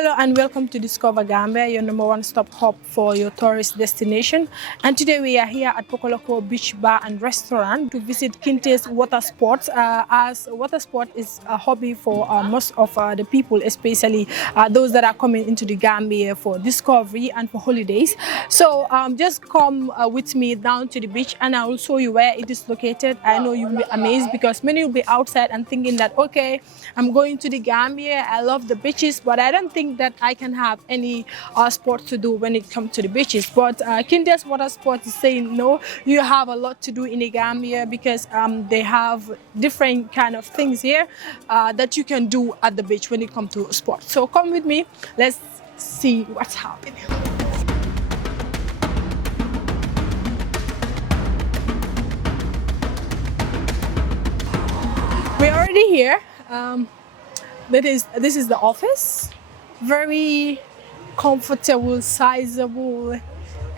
Hello and welcome to Discover Gambia, your number one stop hop for your tourist destination. And today we are here at Pokoloko Beach Bar and Restaurant to visit Kinteh Water Sports, as water sport is a hobby for most of the people, especially those that are coming into the Gambia for discovery and for holidays. So just come with me down to the beach and I will show you where it is located. I know you'll be amazed because many will be outside and thinking that, okay, I'm going to the Gambia, I love the beaches, but I don't think that I can have any sport to do when it comes to the beaches. But Kinteh Water Sports is saying no, you have a lot to do in the Gambia because they have different kind of things here that you can do at the beach when it comes to sports. So come with me, let's see what's happening. We're already here. This is the office. Very comfortable, sizable,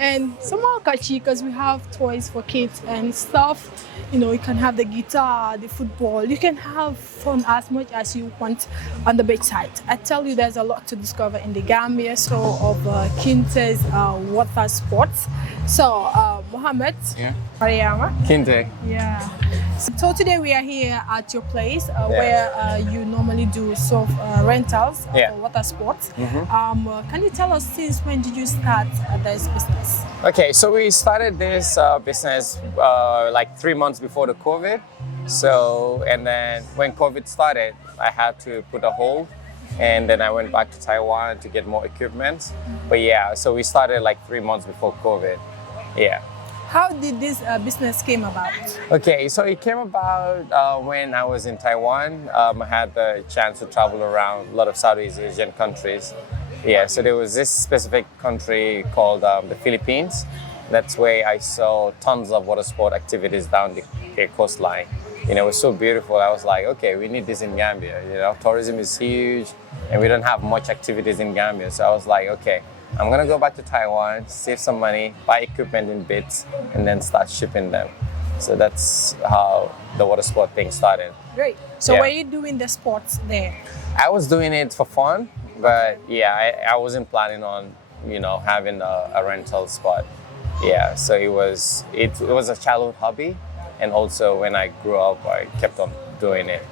and somehow catchy because we have toys for kids and stuff. You know, you can have the guitar, the football. You can have fun as much as you want on the beachside. I tell you, there's a lot to discover in the Gambia, so of Kinteh's water sports. So, Muhammed, yeah. Mariama, Kinteh. yeah. So today we are here at your place where you normally do surf rentals for water sports. Can you tell us since when did you start this business? Okay, so we started this business like 3 months before the COVID. So, and then when COVID started, I had to put a hold. And then I went back to Taiwan to get more equipment. But yeah, so we started like 3 months before COVID. Yeah. How did this business came about? Okay, so it came about when I was in Taiwan. I had the chance to travel around a lot of Southeast Asian countries. Yeah, so there was this specific country called the Philippines. That's where I saw tons of water sport activities down the coastline. You know, it was so beautiful. I was like, okay, we need this in Gambia. You know, tourism is huge and we don't have much activities in Gambia. So I was like, okay, I'm gonna go back to Taiwan, save some money, buy equipment in bits, and then start shipping them. So that's how the water sport thing started. Great. So were you doing the sports there? I was doing it for fun, but yeah, I wasn't planning on, you know, having a rental spot. Yeah, so it was a childhood hobby, and also when I grew up, I kept on doing it.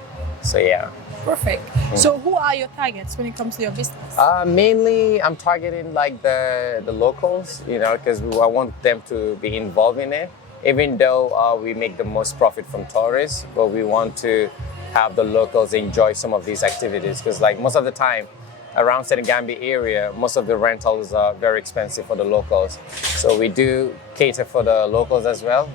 So yeah. Perfect. So who are your targets when it comes to your business? Mainly, I'm targeting like the locals, you know, because I want them to be involved in it. Even though we make the most profit from tourists, but we want to have the locals enjoy some of these activities because like most of the time around Gambia area, most of the rentals are very expensive for the locals. So we do cater for the locals as well.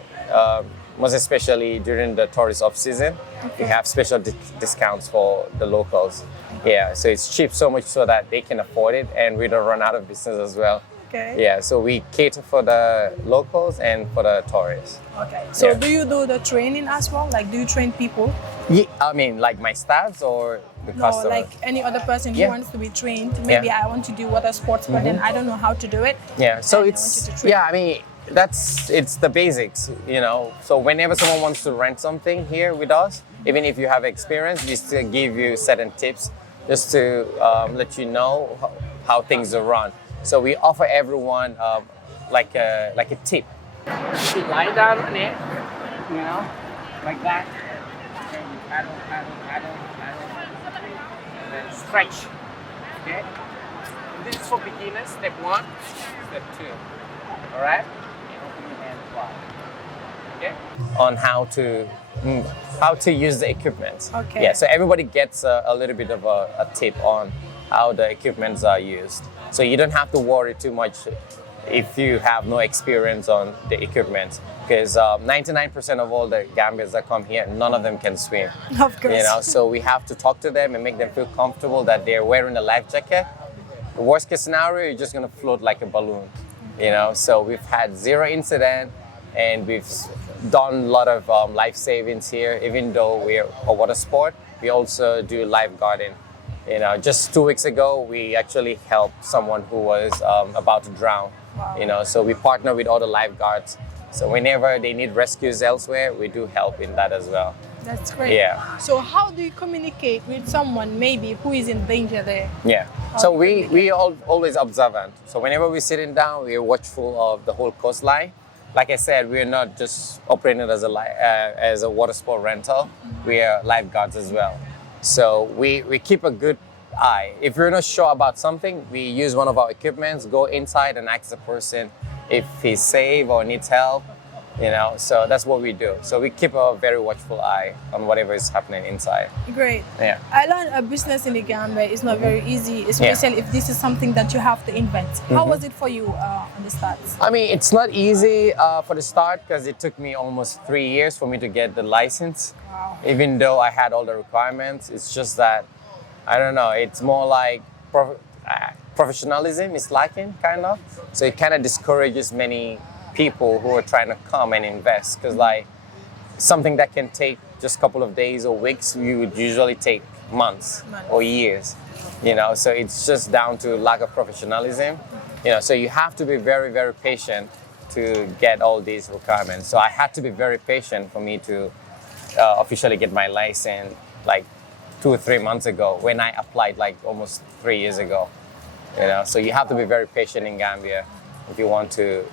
Most especially during the tourist off-season, we have special discounts for the locals. Yeah, so it's cheap so much so that they can afford it and we don't run out of business as well. Okay. Yeah, so we cater for the locals and for the tourists. Okay. So do you do the training as well? Like, do you train people? Yeah, I mean, like my staffs or the customers? No, like any other person who wants to be trained. Maybe I want to do water sports, but then I don't know how to do it. Yeah, so it's, I mean, it's the basics, you know. So whenever someone wants to rent something here with us, even if you have experience, we still give you certain tips just to let you know how things are run. So we offer everyone like a tip. You lie down on it, you know, like that. And paddle, and then stretch. Okay. This is for beginners. Step 1, step 2. All right. Okay. On how to use the equipment. Okay. Yeah, so everybody gets a little bit of a tip on how the equipments are used. So you don't have to worry too much if you have no experience on the equipment, because 99% of all the Gambians that come here, none of them can swim. Of course. You know, so we have to talk to them and make them feel comfortable that they're wearing a life jacket. The worst case scenario, you're just gonna float like a balloon. You know, so we've had 0 incident and we've done a lot of life savings here. Even though we're a water sport, we also do lifeguarding. You know, just 2 weeks ago, we actually helped someone who was about to drown. Wow. You know, so we partner with all the lifeguards So whenever they need rescues elsewhere, we do help in that as well. That's great. Yeah. So how do you communicate with someone maybe who is in danger there? Yeah. So we always observant. So whenever we're sitting down, we're watchful of the whole coastline. Like I said, we're not just operating as a water sport rental. We are lifeguards as well. So we keep a good eye. If we're not sure about something, we use one of our equipments, go inside and ask the person if he's safe or needs help. You know, so that's what we do. So we keep a very watchful eye on whatever is happening inside. Great. Yeah. I learned a business in the Gambia is not very easy, especially if this is something that you have to invent. How was it for you on the start? I mean, it's not easy for the start because it took me almost 3 years for me to get the license. Wow. Even though I had all the requirements, it's just that, I don't know, it's more like professionalism is lacking, kind of. So it kind of discourages many people who are trying to come and invest, because like something that can take just a couple of days or weeks, you would usually take months or years, you know. So it's just down to lack of professionalism, you know. So you have to be very, very patient to get all these requirements. So I had to be very patient for me to officially get my license like 2 or 3 months ago, when I applied like almost 3 years ago, you know. So you have to be very patient in Gambia if you want to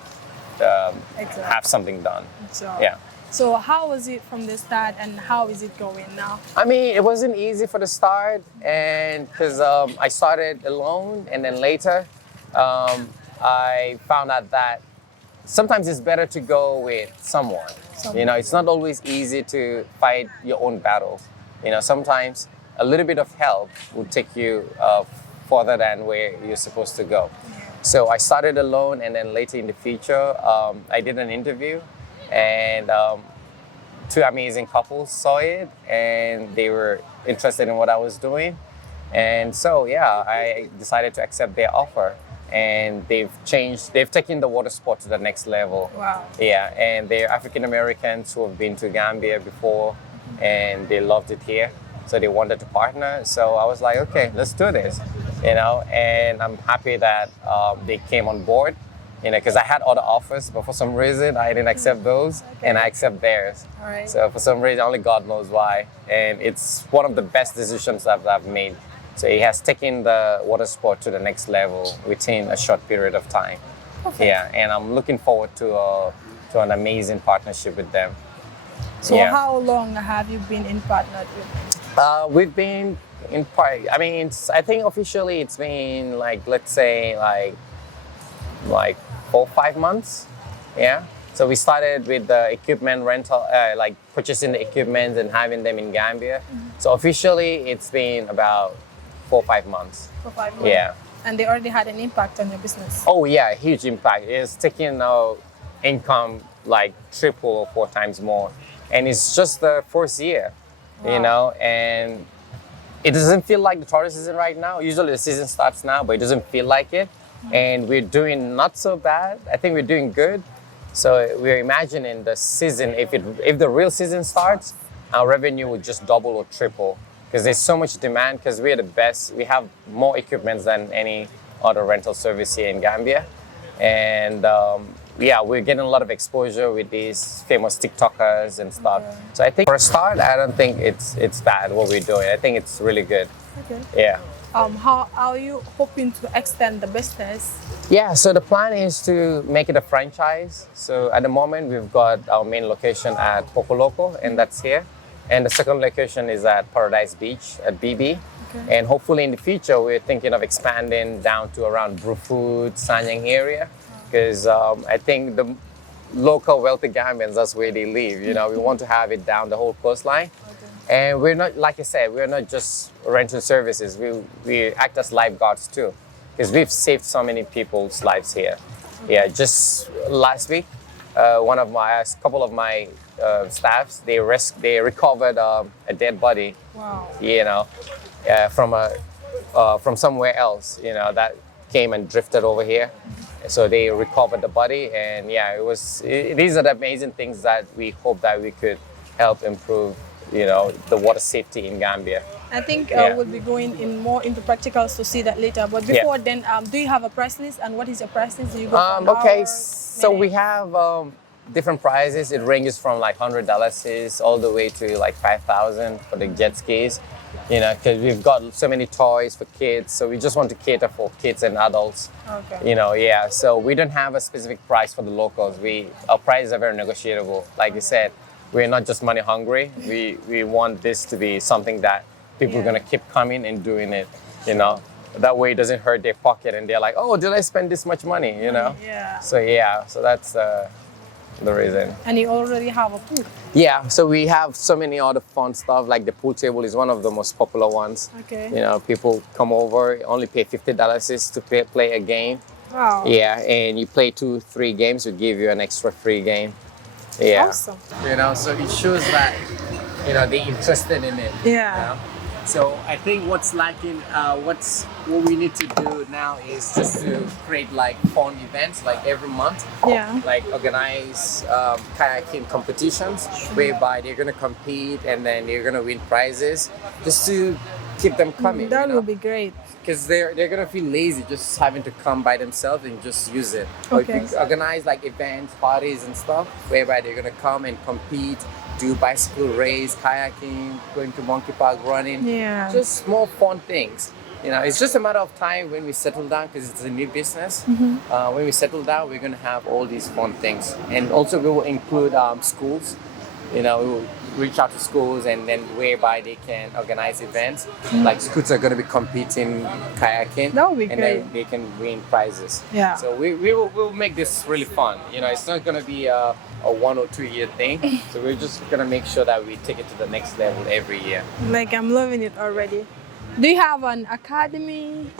have something done. So, yeah. So how was it from the start and how is it going now? I mean, it wasn't easy for the start, and because I started alone, and then later I found out that sometimes it's better to go with someone. You know, it's not always easy to fight your own battles. You know, sometimes a little bit of help will take you further than where you're supposed to go. So I started alone, and then later in the future, I did an interview, and 2 amazing couples saw it, and they were interested in what I was doing. And so, yeah, I decided to accept their offer, and they've taken the water sport to the next level. Wow. Yeah, and they're African Americans who have been to Gambia before, and they loved it here. So they wanted to partner. So I was like, okay, let's do this, you know. And I'm happy that they came on board, you know, because I had other offers, but for some reason I didn't accept those, and I accept theirs. All right. So for some reason, only God knows why. And it's one of the best decisions that I've made. So it has taken the water sport to the next level within a short period of time. Okay. Yeah, and I'm looking forward to an amazing partnership with them. So Yeah. how long have you been in partner with them? We've been in part. I mean, I think officially it's been like, let's say like 4 or 5 months. Yeah. So we started with the equipment rental, like purchasing the equipment and having them in Gambia. So officially it's been about 4 or 5 months. For 5 months? Yeah. And they already had an impact on your business? Oh yeah, huge impact. It's taking our income like 3 or 4 times more. And it's just the first year, you know, and it doesn't feel like the tourist season right now. Usually the season starts now, but it doesn't feel like it. And we're doing not so bad. I think we're doing good. So we're imagining the season, if the real season starts, our revenue will just double or triple, because there's so much demand, because we're the best. We have more equipment than any other rental service here in Gambia. And yeah, we're getting a lot of exposure with these famous TikTokers and stuff. So I think for a start, I don't think it's bad what we're doing. I think it's really good. Okay. Yeah. How are you hoping to extend the business? Yeah, so the plan is to make it a franchise. So at the moment, we've got our main location at Pocoloko, and that's here. And the second location is at Paradise Beach at BB. Okay. And hopefully in the future, we're thinking of expanding down to around Brufut, Sanyang area, because I think the local wealthy Gambians, that's where they live. You know, we want to have it down the whole coastline. And we're not, like I said, we're not just rental services. We act as lifeguards too, because we've saved so many people's lives here. Yeah, just last week, a couple of my staffs, they recovered a dead body. Wow. You know, from somewhere else. You know, that came and drifted over here. So they recovered the body, and yeah, these are the amazing things that we hope that we could help improve, you know, the water safety in Gambia. I think we'll be going more into practicals to see that later. But before then, do you have a price list? And what is your price list? Do you go for an Okay, hour, so minute? we have different prices. It ranges from like $100 all the way to like 5,000 for the jet skis. You know, because we've got so many toys for kids, so we just want to cater for kids and adults. Okay. You know, yeah. So we don't have a specific price for the locals. Our prices are very negotiable. Like you said, we're not just money hungry. We want this to be something that people are gonna keep coming and doing it. You know, that way it doesn't hurt their pocket, and they're like, oh, did I spend this much money? You know. Yeah. So that's the reason. And you already have a pool. Yeah, so we have so many other fun stuff, like the pool table is one of the most popular ones. Okay. You know, people come over, only pay $50 to play a game. Wow. Yeah, and you play 2-3 games, we give you an extra free game. Yeah. Awesome. You know, so it shows that, you know, they're interested in it. Yeah. You know? So I think what's lacking, what we need to do now is just to create like fun events like every month. Yeah. Like organize kayaking competitions whereby they're gonna compete and then they're gonna win prizes just to keep them coming. That you know? would be great. Because they're gonna feel lazy just having to come by themselves and just use it. Okay. Or if you organize like events, parties and stuff whereby they're gonna come and compete, do bicycle race, kayaking, going to monkey park, running. Yeah. Just small fun things. You know, it's just a matter of time when we settle down because it's a new business. When we settle down, we're gonna have all these fun things, and also we will include schools. You know, we will reach out to schools and then whereby they can organize events. Like schools are gonna be competing kayaking. That would be and great. then they can win prizes. Yeah. So we'll make this really fun. You know, it's not gonna be a 1 or 2 year thing. So we're just gonna make sure that we take it to the next level every year. Like, I'm loving it already. Do you have an academy?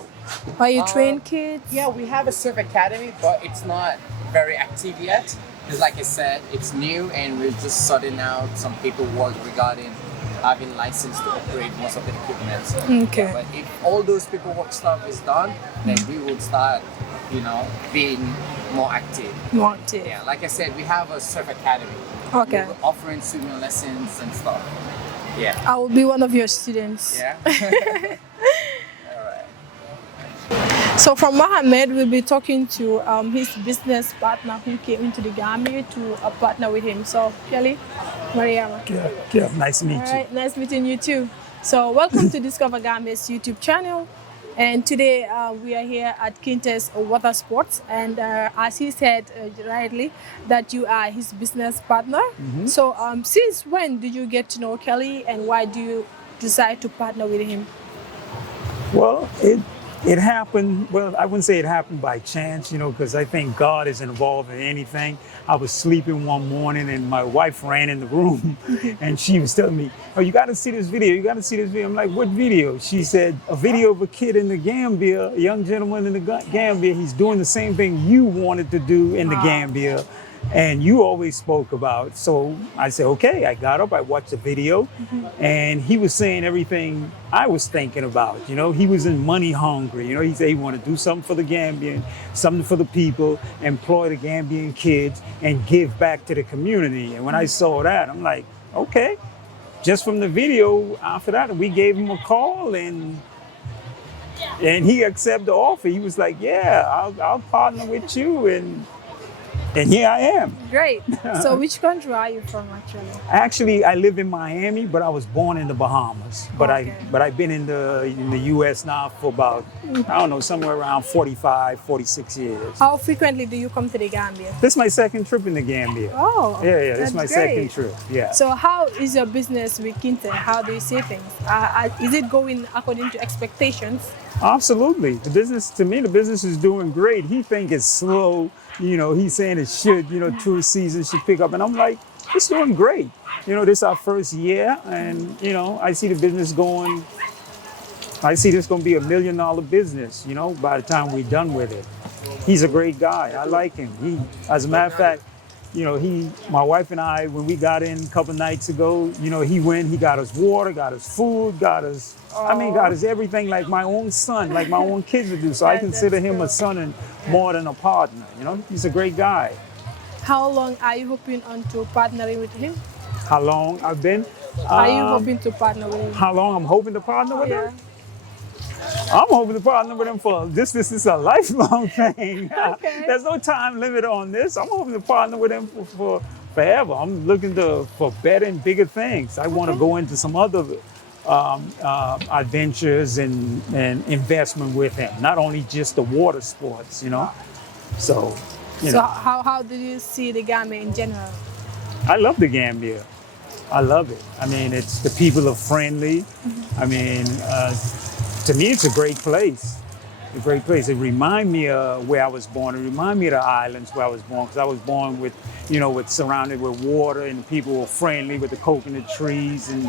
Or you train kids? Yeah, we have a surf academy, but it's not very active yet. Because like I said, it's new and we're just sorting out some paperwork regarding having license to operate most of the equipment. Okay. But if all those paperwork stuff is done, then we will start, you know, being more active. More active. Yeah, like I said, we have a surf academy. Okay. We're offering swimming lessons and stuff. Yeah. I will be one of your students. Yeah. All right. So from Muhammed, we'll be talking to his business partner who came into the Gambia to partner with him. So Kelly, Mariama. Yeah, nice to meet All right, nice meeting you too. So welcome to Discover Gambia's YouTube channel. And today we are here at Kinteh Water Sports, and as he said rightly, that you are his business partner. So since when did you get to know Kelly, and why do you decide to partner with him? you. Well, it happened, well, I wouldn't say it happened by chance, you know, because I think God is involved in anything. I was sleeping one morning and my wife ran in the room and she was telling me, oh, you got to see this video, you got to see this video. I'm like, what video? She said, a video of a kid in the Gambia, a young gentleman in the Gambia. He's doing the same thing you wanted to do in the Gambia and you always spoke about. So I said, okay, I got up, I watched the video and he was saying everything I was thinking about. You know, he was in money hungry. You know, he said he wanted to do something for the Gambian, something for the people, employ the Gambian kids and give back to the community. And when I saw that, I'm like, okay. Just from the video, after that, we gave him a call and he accepted the offer. He was like, yeah, I'll partner with you. And here I am. Great. So which country are you from actually? Actually, I live in Miami, but I was born in the Bahamas. But Okay. I've been in the U.S. now for about, I don't know, somewhere around 45, 46 years. How frequently do you come to the Gambia? This is my second trip in the Gambia. Oh, Yeah, this is that's my great. second trip. Yeah. So how is your business with Kinteh? How do you see things? Is it going according to expectations? Absolutely. The business is doing great. He think it's slow. You know, he's saying it should, you know, tourist season should pick up. And I'm like, it's doing great. You know, this is our first year and, you know, I see the business going, I see this going to be $1 million business, you know, by the time we're done with it. He's a great guy. I like him. As a matter of fact, you know, my wife and I, when we got in a couple nights ago, you know, he got us water, got us food, got us everything like my own son, like my own kids would do. So I consider him a son and more than a partner, you know. He's a great guy. How long are you hoping on to partnering with him? How long I've been? Are you hoping to partner with him? How long I'm hoping to partner with him? I'm hoping to partner with them for this is a lifelong thing. Okay. There's no time limit on this. I'm hoping to partner with them for forever. I'm looking for better and bigger things. I want to go into some other adventures and investment with him, not only just the water sports, you know. So, you So know, how do you see the Gambia in general? I love the Gambia. I love it. I mean, the people are friendly. I mean, to me, it's a great place. A great place. It reminds me of where I was born. It reminds me of the islands where I was born, because I was born with, you know, surrounded with water, and people were friendly with the coconut trees, and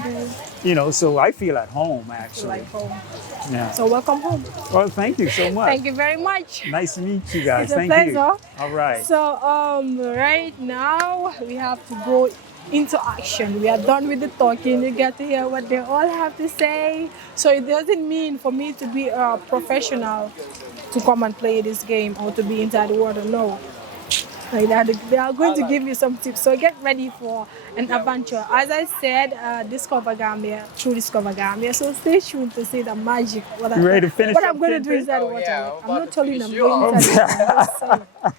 you know, so I feel at home actually. Like home. Yeah. So welcome home. Well, thank you so much. Thank you very much. Nice to meet you guys. It's a Thank pleasure. you. All right. So right now we have to go into action. We are done with the talking. You get to hear what they all have to say. So it doesn't mean for me to be a professional to come and play this game or to be inside the water. No. Like that, they are going to give you some tips. So get ready for an adventure. As I said, Discover Gambia, through Discover Gambia. So stay tuned to see the magic. What You ready to finish what up, I'm going to do Kinteh? inside the water. yeah, I'm not telling you I'm finish going inside the water. I'm just saying.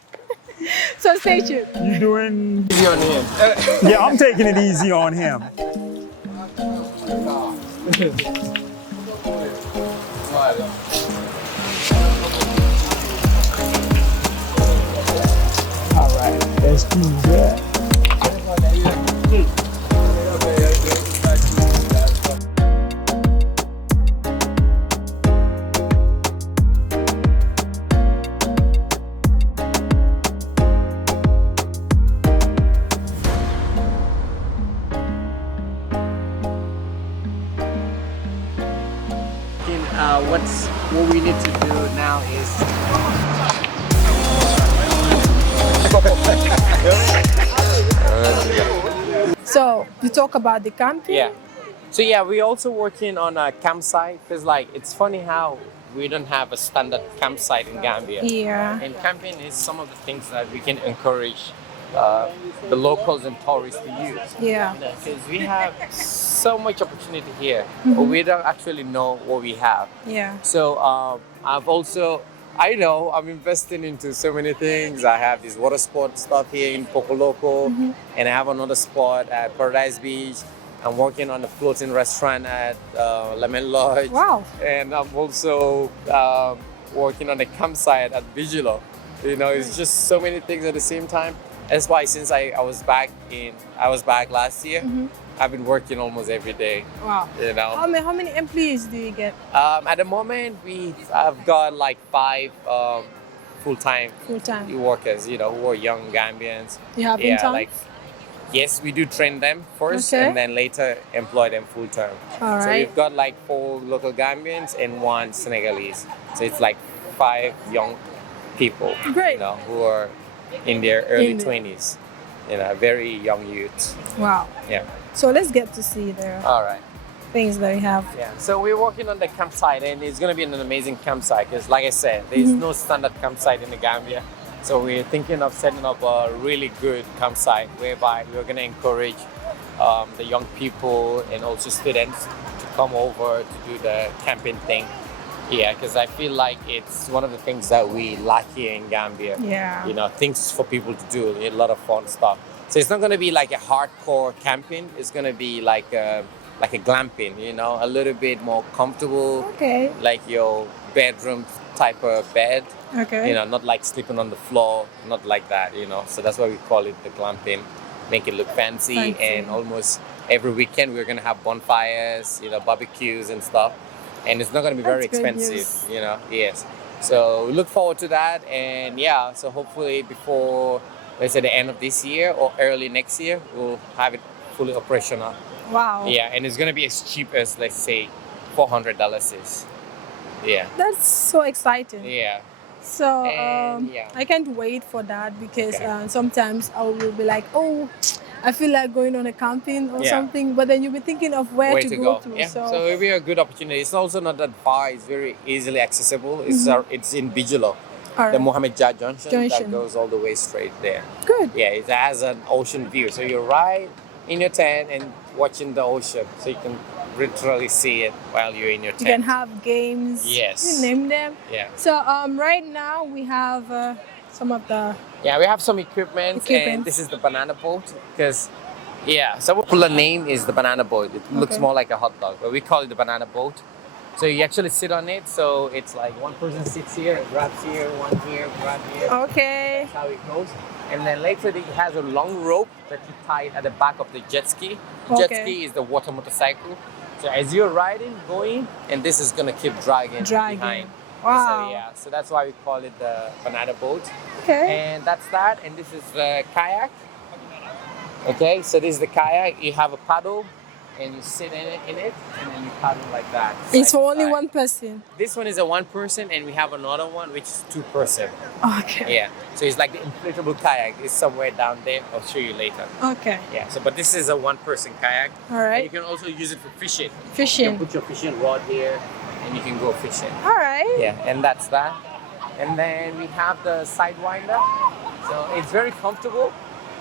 So stay tuned. You doing? Easy on him. Yeah, I'm taking it easy on him. All right, let's do that. What we need to do now is So you talk about the camping. yeah. So yeah, we're also working on a campsite, because like it's funny how we don't have a standard campsite in Gambia. Yeah. And camping is some of the things that we can encourage the locals and tourists to use. Yeah. Because we have so much opportunity here, but we don't actually know what we have. Yeah. So I'm investing into so many things. I have this water sport stuff here in Pocoloco, and I have another spot at Paradise Beach. I'm working on a floating restaurant at Lemon Lodge. Wow. And I'm also working on a campsite at Vigilo. You know, it's just so many things at the same time. That's why since I was back last year, I've been working almost every day. Wow. You know. How many employees do you get? At the moment, I've got like 5 full-time Full-time. workers, you know, who are young Gambians. You have interns? Yes, we do train them first, Okay. and then later employ them full-time. All So right. we've got like 4 local Gambians and 1 Senegalese. So it's like 5 young people, Great. you know, who are in their early In the- 20s, you know, very young youths. Wow. Yeah. So let's get to see the All right. things that you have. Yeah, so we're working on the campsite, and it's going to be an amazing campsite because, like I said, there's no standard campsite in the Gambia. So we're thinking of setting up a really good campsite whereby we're going to encourage the young people and also students to come over to do the camping thing. Yeah, because I feel like it's one of the things that we lack here in Gambia. Yeah. You know, things for people to do, a lot of fun stuff. So it's not going to be like a hardcore camping. It's going to be like a glamping, you know, a little bit more comfortable, Okay. like your bedroom type of bed. Okay. You know, not like sleeping on the floor, not like that, you know. So that's why we call it the glamping, make it look fancy. Fancy. And almost every weekend we're going to have bonfires, you know, barbecues and stuff. And it's not going to be very That's good expensive, news. you know, yes. So we look forward to that. And yeah, so hopefully before, let's say the end of this year or early next year, we'll have it fully operational. Wow. Yeah, and it's going to be as cheap as, let's say, $400. Yeah. That's so exciting. Yeah. So And, yeah. I can't wait for that because Okay. sometimes I will be like, oh, I feel like going on a camping or Yeah. something, but then you'll be thinking of where to go to. Yeah. So, So it'll be a good opportunity. It's also not that far. It's very easily accessible. It's in Vigilo, all the right. Muhammed Junction that Junction. goes all the way straight there. Good. Yeah, it has an ocean view. So you're right in your tent and watching the ocean. So you can literally see it while you're in your tent. You can have games. Yes. You name them. Yeah. So right now we have some of the Yeah, we have some equipment, and this is the banana boat because, yeah, so our popular name is the banana boat. It looks more like a hot dog, but we call it the banana boat. So you actually sit on it, so it's like one person sits here, grabs here, one here, grab here. Okay. That's how it goes. And then later it has a long rope that you tie at the back of the jet ski. Jet ski is the water motorcycle. So as you're riding, going, and this is gonna keep dragging behind. Wow. So yeah, so that's why we call it the banana boat. Okay. And that's that. And this is the kayak. Okay, so this is the kayak. You have a paddle, and you sit in it, and then you paddle like that. It's for only one person. This one is a one person, and we have another one which is 2 person. Okay. Yeah. So it's like the inflatable kayak. It's somewhere down there. I'll show you later. Okay. Yeah. So, but this is a one person kayak. All right. And you can also use it for fishing. You Fishing. can put your fishing rod here, and you can go fishing. All right. Yeah, and that's that. And then we have the sidewinder. So it's very comfortable.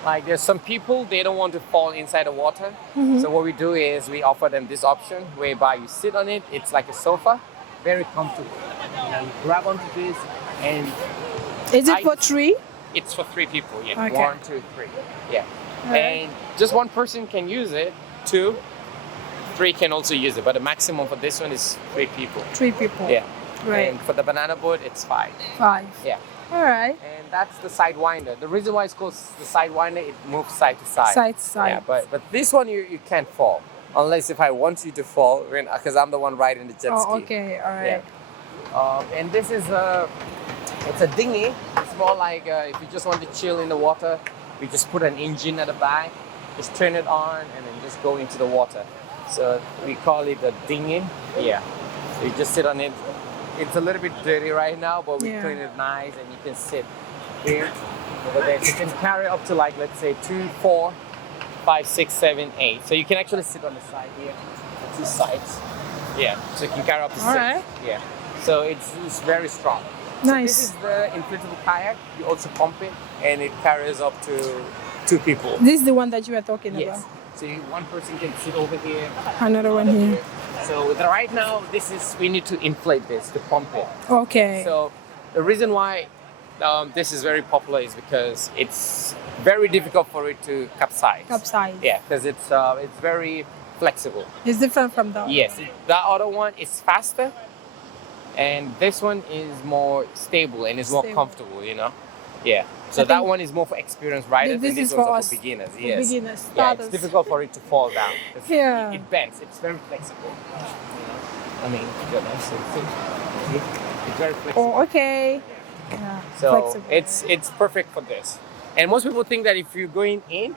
Like there's some people, they don't want to fall inside the water. So what we do is we offer them this option whereby you sit on it. It's like a sofa, very comfortable. You know, you grab onto this and... Is it for 3? It's for 3 people, yeah. Okay. 1, 2, 3, yeah. Right. And just one person can use it. 2, 3 can also use it, but the maximum for this one is 3 people. 3 people. Yeah. Right. And for the banana boat, it's 5. 5. Yeah. All right. And that's the sidewinder. The reason why it's called the sidewinder, it moves side to side. Side to side. Yeah, but this one you can't fall. Unless if I want you to fall, because I'm the one riding the jet ski. Oh, okay. All right. Yeah. And this is it's a dinghy. It's more like if you just want to chill in the water, we just put an engine at the back, just turn it on, and then just go into the water. So we call it a dinghy. Yeah. So you just sit on it. It's a little bit dirty right now, but we clean it nice, and you can sit here over there. You can carry up to like, let's say 2, 4, 5, 6, 7, 8. So you can actually sit on the side here, the 2 sides. Yeah, so you can carry up to 6. Alright. Yeah, so it's very strong. Nice. So this is the inflatable kayak. You also pump it, and it carries up to 2 people. This is the one that you were talking Yes. about. So one person can sit over here. Another one here. So right now, we need to inflate this, to pump it. Okay. So the reason why this is very popular is because it's very difficult for it to capsize. Capsize. Yeah, because it's very flexible. It's different from that. Yes, that other one is faster, and this one is more stable and is more comfortable. You know. Yeah. So that one is more for experienced riders, this and this is one's for are us, for beginners. for Yes. beginners, Yeah, starters. it's difficult for it to fall down. Yeah. It bends. It's very flexible. You know? I mean, you know, it's very flexible. Oh, okay. Yeah. So flexible. it's perfect for this. And most people think that if you're going in,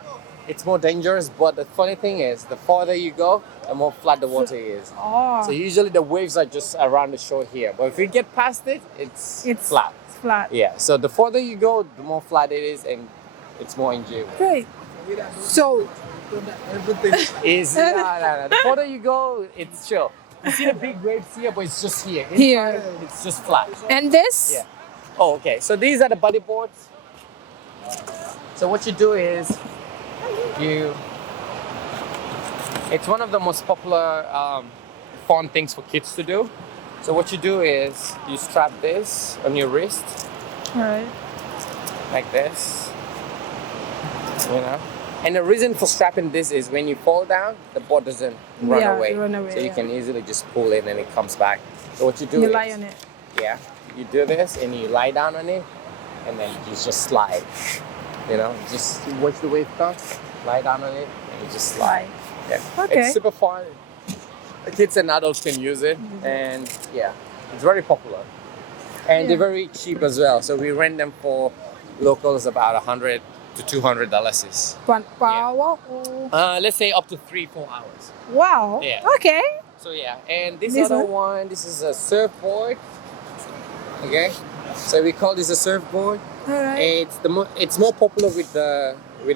it's more dangerous. But the funny thing is, the farther you go, the more flat the water is. Oh. So usually the waves are just around the shore here. But if you get past it, it's flat. It's flat. Yeah. So the farther you go, the more flat it is, and it's more enjoyable. Great. So No. The farther you go, it's chill. You see the big waves here, but it's just here. Inside, Here. it's just flat. and this? Yeah. Oh, okay. So these are the buddy boards. So what you do is it's one of the most popular fun things for kids to do. So what you do is you strap this on your wrist All right. like this, you know. And the reason for strapping this is when you fall down, the board doesn't run away. So you can easily just pull it and it comes back. So what you do You is lie on it. yeah, you do this and you lie down on it, and then you just slide. You know, just watch the wave come, lie down on it, and you just slide. Yeah, Okay. it's super fun. The kids and adults can use it, and yeah, it's very popular. And they're very cheap as well. So we rent them for locals about $100 to $200. Per hour? Or... Let's say up to 3-4 hours. Wow. Yeah. Okay. So yeah, and this This other one? one, this is a surfboard. Okay, so we call this a surfboard. All right. It's more popular with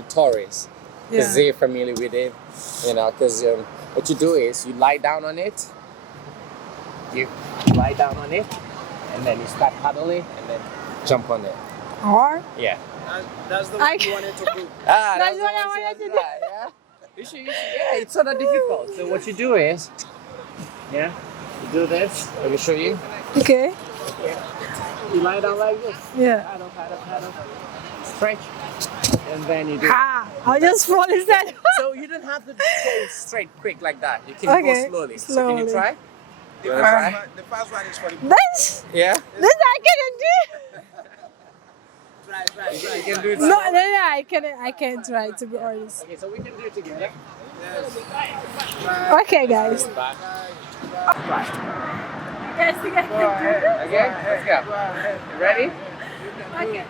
tourists because Yeah. they're familiar with it. You know, because what you do is you lie down on it. You lie down on it, and then you start paddling, and then jump on it. Or Yeah. And that's the one you wanted to do. Ah, That's the what I one she wanted to has that, yeah. You should, yeah, it's not that difficult. So what you do is Yeah. You do this. I will show you. Okay. You lie down like this. Yeah. Paddle, paddle, paddle. Stretch. And then you do. I'll just fall instead. So you don't have to go straight quick like that. You can Okay, go slowly. So can slowly. you try? The first one is for the This Yeah. I cannot do. try. You can do it. No, I can't try, to be honest. Okay, so we can do it together. Okay, guys. Back. Yes, you guys Go can ahead. Okay, let's go. You ready? do it. Okay.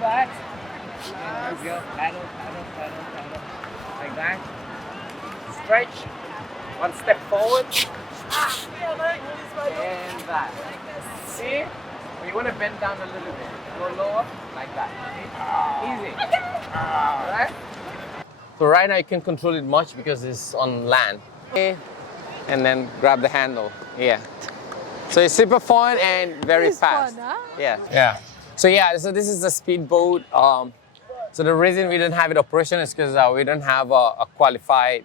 Back. Let's go. Paddle, paddle, paddle, paddle. Like that. Stretch. One step forward. And that. See? You want to bend down a little bit. Go lower. Like that. Easy. Alright? So right now you can control it much because it's on land. Okay. And then grab the handle. Yeah. So it's super fun and very It's fast. fun, huh? Yeah. Yeah. So this is the speedboat. So the reason we didn't have it operation is because we don't have a qualified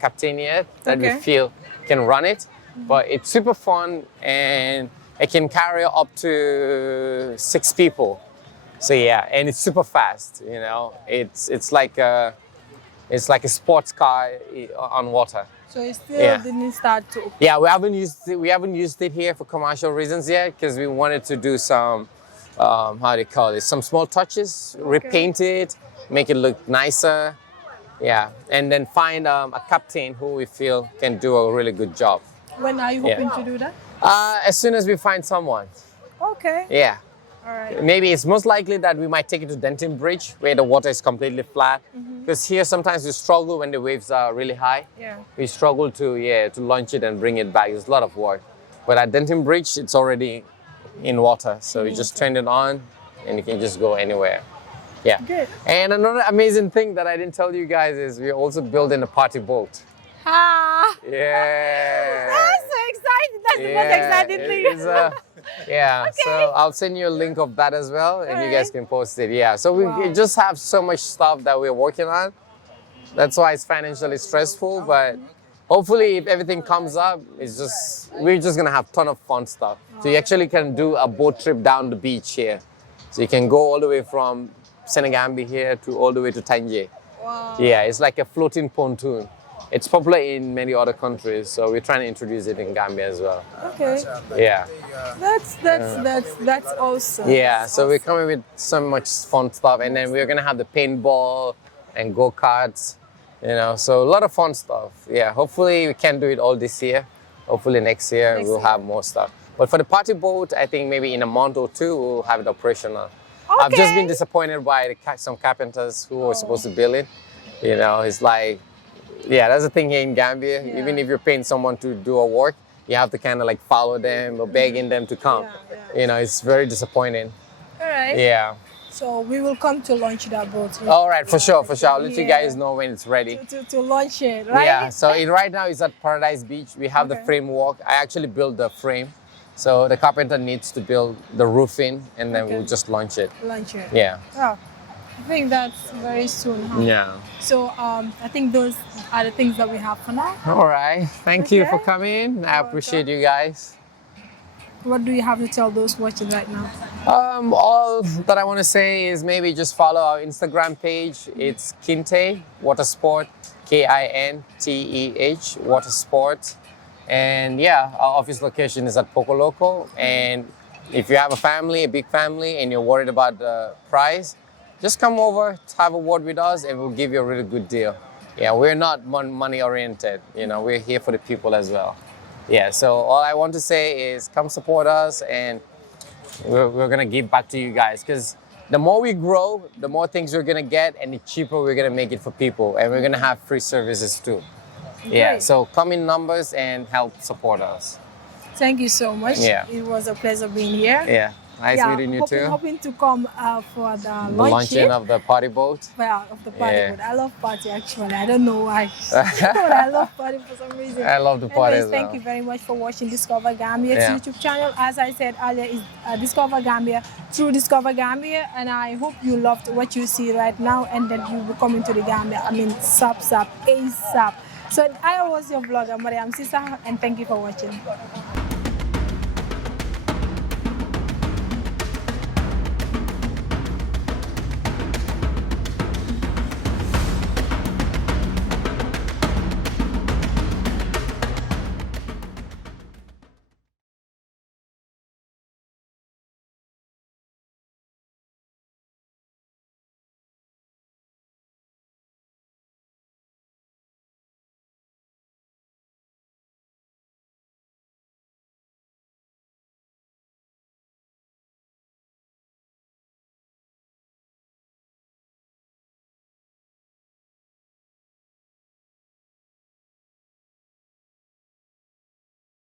captain yet that we Okay. feel can run it. But it's super fun and it can carry up to 6 people. So yeah, and it's super fast. You know, it's like a sports car on water. So it still Yeah. didn't start to. Yeah, we haven't used it here for commercial reasons yet because we wanted to do some how do you call it? Some small touches, repaint it, make it look nicer. Yeah, and then find a captain who we feel can do a really good job. When are you Yeah. hoping to do that? As soon as we find someone. Okay. Yeah. All right. Maybe it's most likely that we might take it to Denton Bridge where the water is completely flat. Because here sometimes we struggle when the waves are really high. Yeah. We struggle to launch it and bring it back. It's a lot of work. But at Denton Bridge, it's already in water. So you just turn it on and you can just go anywhere. Yeah. Good. And another amazing thing that I didn't tell you guys is we're also building a party boat. Ah. Yeah. That's so exciting. That's the most exciting thing. Yeah, so I'll send you a link of that as well and you guys Alright. can post it. Yeah, so we just have so much stuff that we're working on. That's why it's financially stressful, but hopefully if everything comes up, we're just gonna have a ton of fun stuff. So you actually can do a boat trip down the beach here. So you can go all the way from Senegambia here to all the way to Tangier. Wow. Yeah, it's like a floating pontoon. It's popular in many other countries, so we're trying to introduce it in Gambia as well. Okay. Yeah. That's awesome. Yeah, so we're coming with so much fun stuff, and then we're gonna have the paintball and go-karts, so a lot of fun stuff. Yeah, hopefully we can do it all this year. Hopefully next year we'll have more stuff. But for the party boat, I think maybe in a month or 2 we'll have it operational. I've just Okay. been disappointed by some carpenters who were supposed to build it. It's like, yeah, that's the thing here in Gambia. Yeah. Even if you're paying someone to do a work, you have to kind of like follow them or begging them to come. Yeah. It's very disappointing. All right. Yeah. So we will come to launch that boat. All right, for sure. I'll let you Yeah. guys know when it's ready. To launch it, right? Yeah, so right now it's at Paradise Beach. We have the Okay. framework. I actually built the frame. So the carpenter needs to build the roofing and then Okay. we'll just launch it. Launch it. Yeah. Oh, I think that's very soon. Huh? Yeah. So I think those are the things that we have for now. All right. Thank you for Okay. coming. I appreciate you guys. What do you have to tell those watching right now? All that I want to say is maybe just follow our Instagram page. It's Kinteh Water Sport, Kinteh Water Sport. And yeah, our office location is at Pocoloco. And if you have a family, a big family, and you're worried about the price, just come over, have a word with us, and we'll give you a really good deal. Yeah, we're not money oriented. We're here for the people as well. Yeah, so all I want to say is come support us, and we're gonna give back to you guys, because the more we grow, the more things we're gonna get, and the cheaper we're gonna make it for people, and we're gonna have free services too. Yeah, Great. so come in numbers and help support us. Thank you so much. Yeah. It was a pleasure being here. Yeah, Nice meeting you too. Hoping to come for the The launching. launching of the party boat. Well, of the party, Yeah. but I love party actually. I don't know why, but I love party for some reason. I love the party Anyways, as thank well. you very much for watching Discover Gambia's Yeah. YouTube channel. As I said earlier, is Discover Gambia through Discover Gambia, and I hope you loved what you see right now, and that you will come into the Gambia. I mean, ASAP. So I was your vlogger, Mariam Sisa, and thank you for watching.